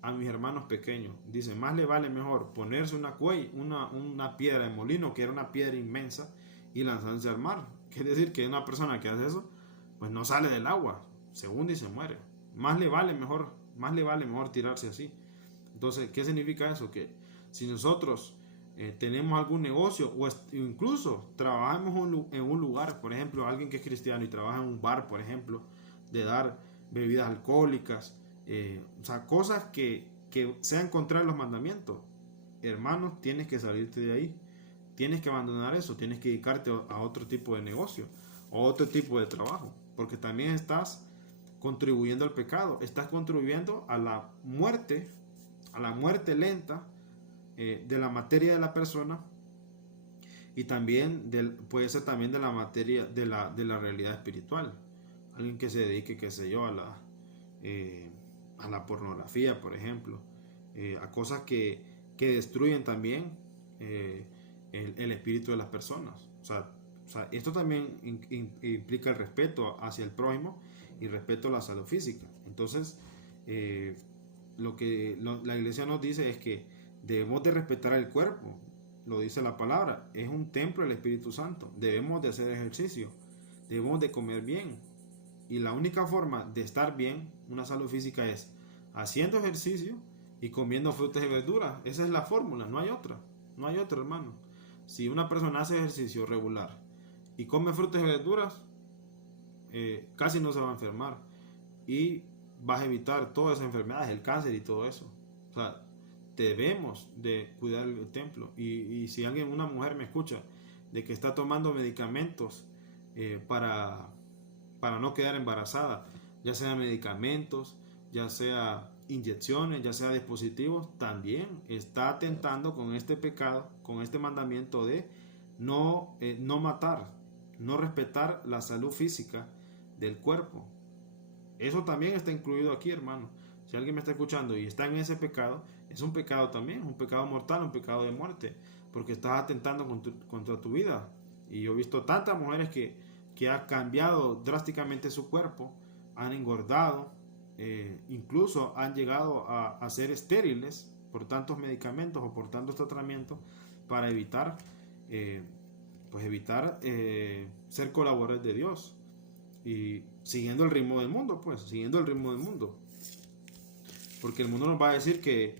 a mis hermanos pequeños. Dice, más le vale mejor ponerse una piedra de molino, que era una piedra inmensa, y lanzarse al mar. Quiere decir que una persona que hace eso, pues no sale del agua, se hunde y se muere. Más le vale mejor tirarse así. Entonces, ¿qué significa eso? Que si nosotros tenemos algún negocio o incluso trabajamos en un lugar, por ejemplo, alguien que es cristiano y trabaja en un bar, por ejemplo, de dar bebidas alcohólicas, o sea, cosas que sean contrarias a los mandamientos, hermanos, tienes que salirte de ahí, tienes que abandonar eso, tienes que dedicarte a otro tipo de negocio o otro tipo de trabajo, porque también estás contribuyendo al pecado, estás contribuyendo a la muerte lenta de la materia de la persona, y también puede ser también de la materia de la realidad espiritual. Alguien que se dedique, qué sé yo, a la pornografía, por ejemplo, a cosas que destruyen también el espíritu de las personas. O sea, esto también implica el respeto hacia el prójimo y respeto a la salud física. Entonces, la iglesia nos dice es que debemos de respetar el cuerpo. Lo dice la palabra, es un templo del Espíritu Santo. Debemos de hacer ejercicio, debemos de comer bien. Y la única forma de estar bien, una salud física, es haciendo ejercicio y comiendo frutas y verduras. Esa es la fórmula, no hay otra, hermano. Si una persona hace ejercicio regular y come frutas y verduras, casi no se va a enfermar y vas a evitar todas esas enfermedades, el cáncer y todo eso. O sea, debemos de cuidar el templo. Y si una mujer me escucha de que está tomando medicamentos para no quedar embarazada, ya sea medicamentos, ya sea inyecciones, ya sea dispositivos, también está atentando con este pecado, con este mandamiento de no matar, no respetar la salud física del cuerpo. Eso también está incluido aquí, hermano. Si alguien me está escuchando y está en ese pecado, es un pecado también, un pecado mortal, un pecado de muerte, porque estás atentando contra tu vida. Y yo he visto tantas mujeres que han cambiado drásticamente su cuerpo, han engordado, incluso han llegado a ser estériles por tantos medicamentos o por tantos tratamientos para evitar ser colaboradores de Dios. y siguiendo el ritmo del mundo, pues, siguiendo el ritmo del mundo. Porque el mundo nos va a decir que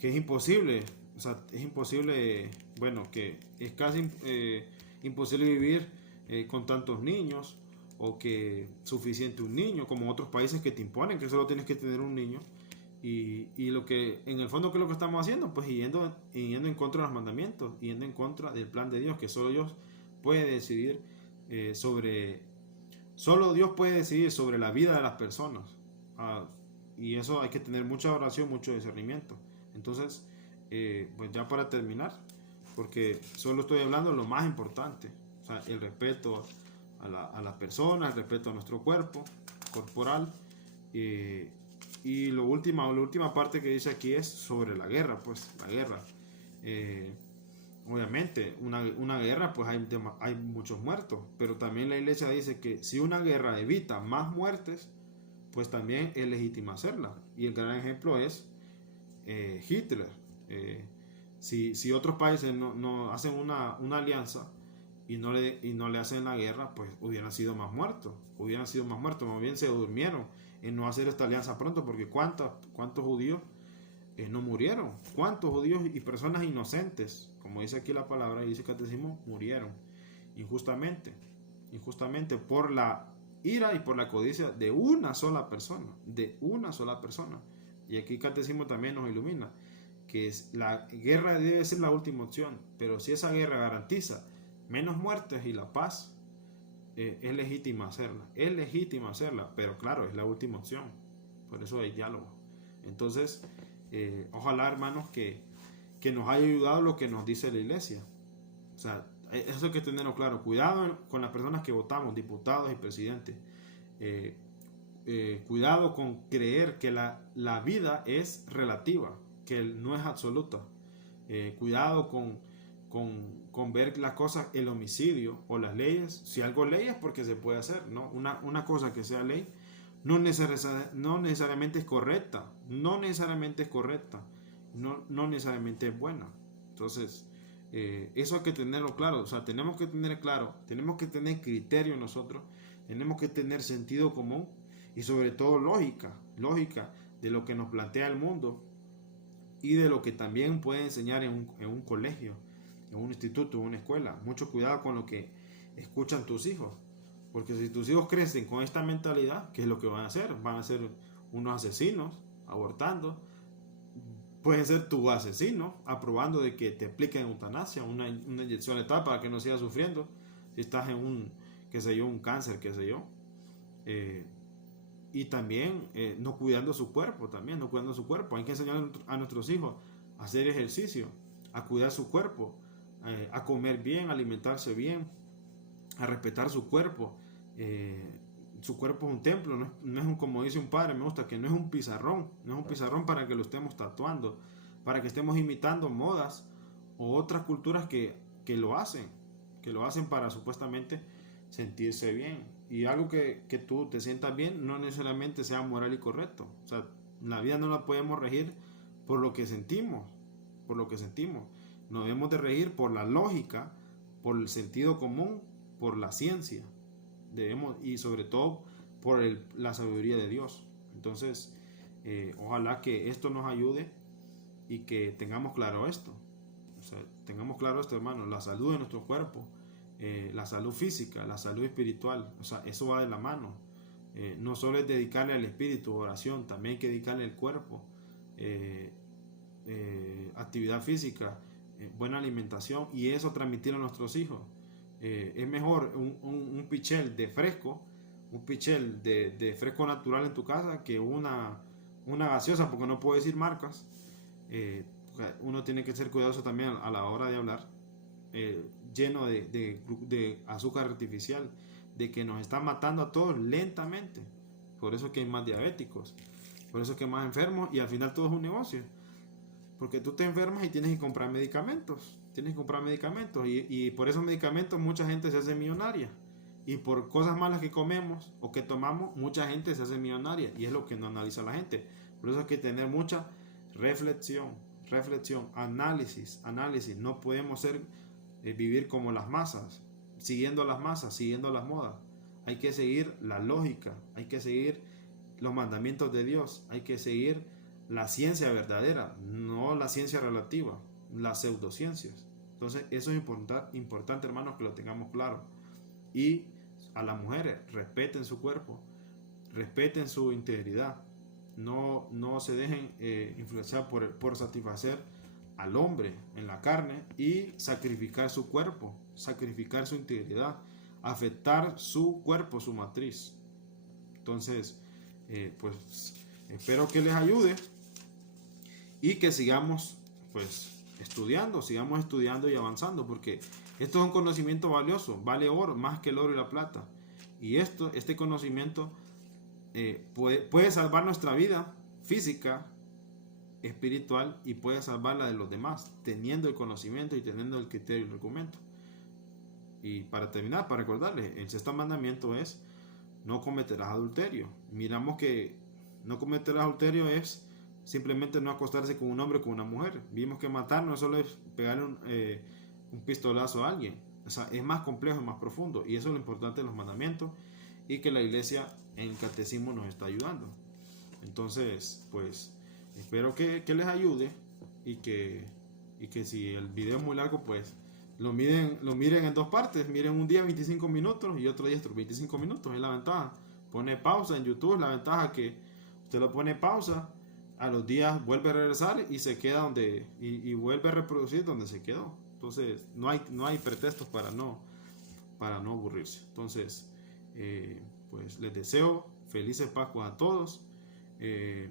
es imposible, o sea, es imposible, bueno, que es casi imposible vivir con tantos niños, o que suficiente un niño, como otros países que te imponen que solo tienes que tener un niño. Y lo que, en el fondo, ¿qué es lo que estamos haciendo? Pues yendo en contra de los mandamientos, yendo en contra del plan de Dios, que solo Dios puede decidir solo Dios puede decidir sobre la vida de las personas. Y eso hay que tener mucha oración, mucho discernimiento. Entonces, pues ya para terminar, porque solo estoy hablando de lo más importante, o sea, el respeto a las personas, el respeto a nuestro cuerpo corporal. Y la última parte que dice aquí es sobre la guerra, pues la guerra. Obviamente, una guerra, pues hay muchos muertos, pero también la iglesia dice que si una guerra evita más muertes, pues también es legítima hacerla. Y el gran ejemplo es Hitler. Si otros países no hacen una alianza y no le hacen la guerra, pues hubieran sido más muertos. Más bien se durmieron en no hacer esta alianza pronto, porque ¿cuántos judíos no murieron? ¿Cuántos judíos y personas inocentes, como dice aquí la palabra y dice el catecismo, murieron injustamente por la ira y por la codicia de una sola persona? Y aquí el catecismo también nos ilumina que la guerra debe ser la última opción, pero si esa guerra garantiza menos muertes y la paz, es legítima hacerla, pero claro, es la última opción. Por eso hay diálogo. Entonces, ojalá, hermanos, que nos haya ayudado lo que nos dice la iglesia. O sea, eso hay que tenerlo claro. Cuidado con las personas que votamos, diputados y presidentes. Cuidado con creer que la vida es relativa, que no es absoluta. Cuidado con ver las cosas, el homicidio o las leyes. Si algo es ley es porque se puede hacer, ¿no? Una cosa que sea ley no necesariamente es correcta, no necesariamente es buena. Entonces, eso hay que tenerlo claro. O sea, tenemos que tener criterio nosotros, tenemos que tener sentido común y sobre todo lógica de lo que nos plantea el mundo y de lo que también puede enseñar en un colegio, en un instituto, en una escuela. Mucho cuidado con lo que escuchan tus hijos, porque si tus hijos crecen con esta mentalidad, ¿qué es lo que van a hacer? Van a ser unos asesinos, abortando. Pueden ser tu asesino, aprobando de que te apliquen eutanasia, una inyección letal para que no sigas sufriendo. Si estás en un cáncer, y también no cuidando su cuerpo. Hay que enseñar a nuestros hijos a hacer ejercicio, a cuidar su cuerpo, a comer bien, a alimentarse bien, a respetar su cuerpo. Su cuerpo es un templo, no es como dice un padre, me gusta, que no es un pizarrón para que lo estemos tatuando, para que estemos imitando modas o otras culturas que lo hacen para supuestamente sentirse bien. Y algo que tú te sientas bien no necesariamente sea moral y correcto. O sea, la vida no la podemos regir por lo que sentimos. Nos debemos de regir por la lógica, por el sentido común, por la ciencia. Y sobre todo por la sabiduría de Dios. Entonces, ojalá que esto nos ayude y que tengamos claro esto. O sea, hermanos, la salud de nuestro cuerpo, la salud física, la salud espiritual, o sea, eso va de la mano. No solo es dedicarle al espíritu oración, también hay que dedicarle al cuerpo, actividad física, buena alimentación, y eso transmitirlo a nuestros hijos. Es mejor un pichel de fresco, de fresco natural en tu casa, que una gaseosa, porque no puedo decir marcas. Uno tiene que ser cuidadoso también a la hora de hablar, lleno de azúcar artificial, de que nos está matando a todos lentamente. Por eso es que hay más diabéticos, por eso es que hay más enfermos, y al final todo es un negocio, porque tú te enfermas y tienes que comprar medicamentos, y por esos medicamentos mucha gente se hace millonaria, y por cosas malas que comemos o que tomamos mucha gente se hace millonaria, y es lo que no analiza la gente. Por eso hay que tener mucha reflexión, análisis. No podemos vivir como las masas, siguiendo las modas. hay que seguir la lógica, hay que seguir los mandamientos de Dios, hay que seguir la ciencia verdadera, no la ciencia relativa, las pseudociencias. Entonces eso es importante, hermanos, que lo tengamos claro. Y a las mujeres, respeten su cuerpo, respeten su integridad, no se dejen influenciar por satisfacer al hombre en la carne y sacrificar su cuerpo, sacrificar su integridad, afectar su cuerpo, su matriz. Entonces, pues espero que les ayude y que sigamos pues sigamos estudiando y avanzando, porque esto es un conocimiento valioso, vale oro, más que el oro y la plata. Y este conocimiento puede salvar nuestra vida física, espiritual, y puede salvar la de los demás, teniendo el conocimiento y teniendo el criterio y el argumento. Y para terminar, para recordarles, el sexto mandamiento es: no cometerás adulterio. Miramos que no cometer adulterio es simplemente no acostarse con un hombre o con una mujer. Vimos que matar no solo es pegarle un pistolazo a alguien. O sea, es más complejo, más profundo. Y eso es lo importante de los mandamientos, y que la iglesia en el catecismo nos está ayudando. Entonces, pues, espero que les ayude, y que si el video es muy largo, pues lo miren en dos partes. Miren un día 25 minutos y otro día 25 minutos. Es la ventaja. Pone pausa en YouTube. Es la ventaja que usted lo pone pausa, a los días vuelve a regresar y se queda y vuelve a reproducir donde se quedó. Entonces no hay pretextos para no aburrirse. Entonces, pues les deseo felices Pascuas a todos. Les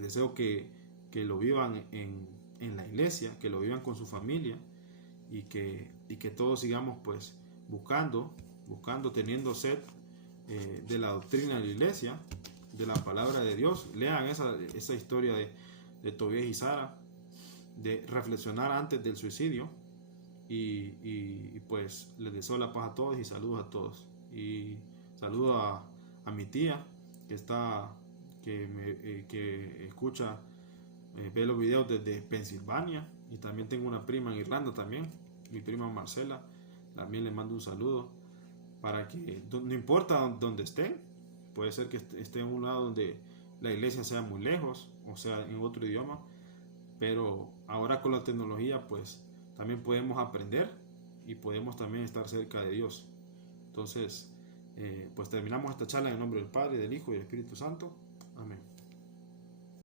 deseo que lo vivan en la iglesia, que lo vivan con su familia, y que todos sigamos pues buscando, teniendo sed de la doctrina de la iglesia, de la palabra de Dios. Lean esa historia de Tobías y Sara, de reflexionar antes del suicidio, y pues les deseo la paz a todos y saludos a todos. Y saludo a mi tía que escucha, ve los videos desde Pensilvania, y también tengo una prima en Irlanda también, mi prima Marcela. También le mando un saludo, para que no importa donde estén, puede ser que esté en un lado donde la iglesia sea muy lejos, o sea en otro idioma, pero ahora con la tecnología pues también podemos aprender y podemos también estar cerca de Dios. Entonces, pues terminamos esta charla en el nombre del Padre, del Hijo y del Espíritu Santo. Amén.